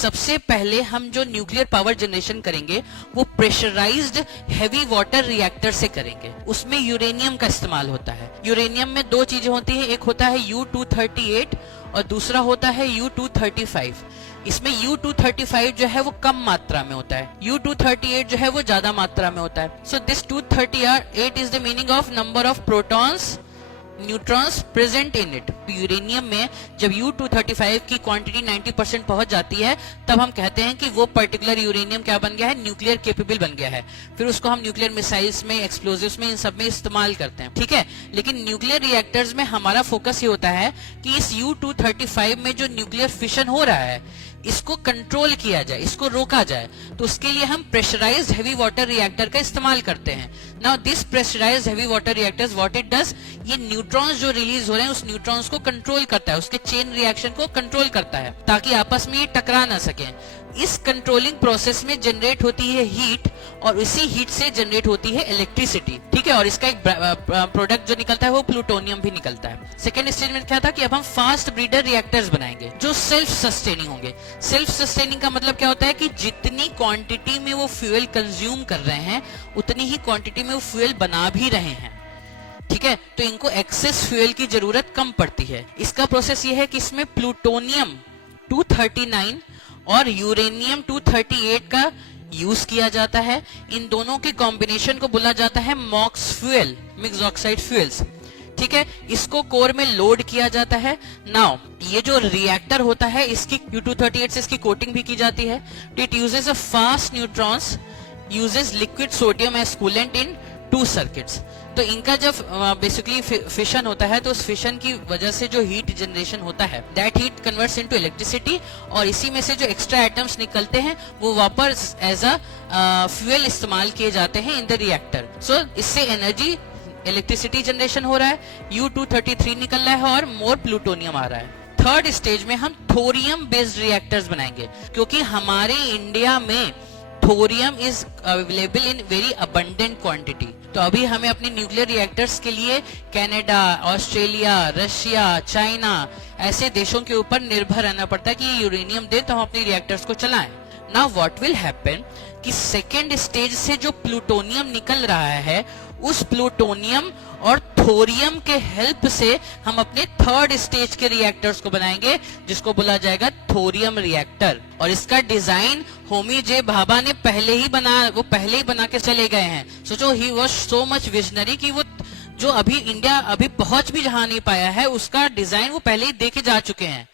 सबसे पहले हम जो न्यूक्लियर पावर जनरेशन करेंगे वो प्रेशराइज्ड हैवी वाटर रिएक्टर से करेंगे। उसमें यूरेनियम का इस्तेमाल होता है। यूरेनियम में दो चीजें होती है, एक होता है U-238 और दूसरा होता है U-235। इसमें U-235 जो है वो कम मात्रा में होता है, U-238 जो है वो ज्यादा मात्रा में होता है। So this 238 is the meaning of number of protons neutrons present in it. Uranium में जब U-235 की क्वांटिटी 90% पहुंच जाती है तब हम कहते हैं कि वो पर्टिकुलर यूरेनियम क्या बन गया है, न्यूक्लियर केपेबल बन गया है। फिर उसको हम न्यूक्लियर मिसाइल्स में, एक्सप्लोजिव्स में, इन सब में इस्तेमाल करते हैं, ठीक है। लेकिन न्यूक्लियर रिएक्टर्स में हमारा फोकस ये होता है कि इस U-235 में जो न्यूक्लियर फिशन हो रहा है इसको कंट्रोल किया जाए, इसको रोका जाए। तो उसके लिए हम प्रेशराइज्ड हेवी वाटर रिएक्टर का इस्तेमाल करते हैं। Now this pressurised heavy water reactors what it does, ये न्यूट्रॉन्स जो रिलीज हो रहे हैं उस न्यूट्रॉन्स को कंट्रोल करता है, उसके चेन रिएक्शन को कंट्रोल करता है ताकि आपस में ये टकरा ना सके। इस कंट्रोलिंग प्रोसेस में जनरेट होती है हीट और इसी हीट से जनरेट होती है इलेक्ट्रिसिटी, ठीक है। और इसका एक प्रोडक्ट जो निकलता है वो प्लूटोनियम भी निकलता है। सेकेंड स्टेज में क्या था कि अब हम फास्ट ब्रीडर रिएक्टर्स बनाएंगे जो सेल्फ सस्टेनिंग होंगे। सेल्फ सस्टेनिंग का मतलब क्या होता है कि जितनी क्वांटिटी में वो फ्यूल कंज्यूम कर रहे हैं उतनी ही क्वांटिटी में वो फ्यूल बना भी रहे हैं, ठीक है। तो इनको एक्सेस फ्यूल की जरूरत कम पड़ती है। इसका प्रोसेस ये है कि इसमें प्लूटोनियम 239 और यूरेनियम 238 का यूज किया जाता है। इन दोनों के कॉम्बिनेशन को बोला जाता है मॉक्स फ्यूल, मिक्स ऑक्साइड फ्यूल्स, ठीक है। इसको कोर में लोड किया जाता है। नाउ ये जो रिएक्टर होता है इसकी U-238 से इसकी कोटिंग भी की जाती है। It uses a fast neutrons, uses liquid sodium as coolant in 2 circuits. तो इनका जब बेसिकली फिशन होता है तो उस फिशन की वजह से जो हीट जनरेशन होता है that heat converts into electricity और इसी में से जो एक्स्ट्रा एटम्स निकलते हैं वो वापस एज अ फ्यूल इस्तेमाल किए जाते हैं इन द रिएक्टर। सो इससे एनर्जी, इलेक्ट्रिसिटी जनरेशन हो रहा है, U-233 निकल रहा है और मोर प्लूटोनियम आ रहा है। थर्ड स्टेज में हम थोरियम बेस्ड रिएक्टर्स बनाएंगे क्योंकि हमारे इंडिया में thorium is available in very abundant quantity. तो अभी हमें अपने न्यूक्लियर रिएक्टर्स के लिए कनाडा, ऑस्ट्रेलिया, रशिया, चाइना ऐसे देशों के ऊपर निर्भर रहना पड़ता है कि यूरेनियम दे तो हम अपने रिएक्टर्स को चलाएं। नाउ व्हाट विल हैपन कि सेकेंड स्टेज से जो प्लूटोनियम निकल रहा है उस प्लूटोनियम और थोरियम के हेल्प से हम अपने थर्ड स्टेज के रिएक्टर्स को बनाएंगे जिसको बोला जाएगा थोरियम रिएक्टर। और इसका डिजाइन होमी जे भाभा ने पहले ही बना के चले गए हैं। सोचो, he was so much visionary कि वो जो अभी इंडिया अभी पहुंच भी जहां नहीं पाया है उसका डिजाइन वो पहले ही देके जा चुके हैं।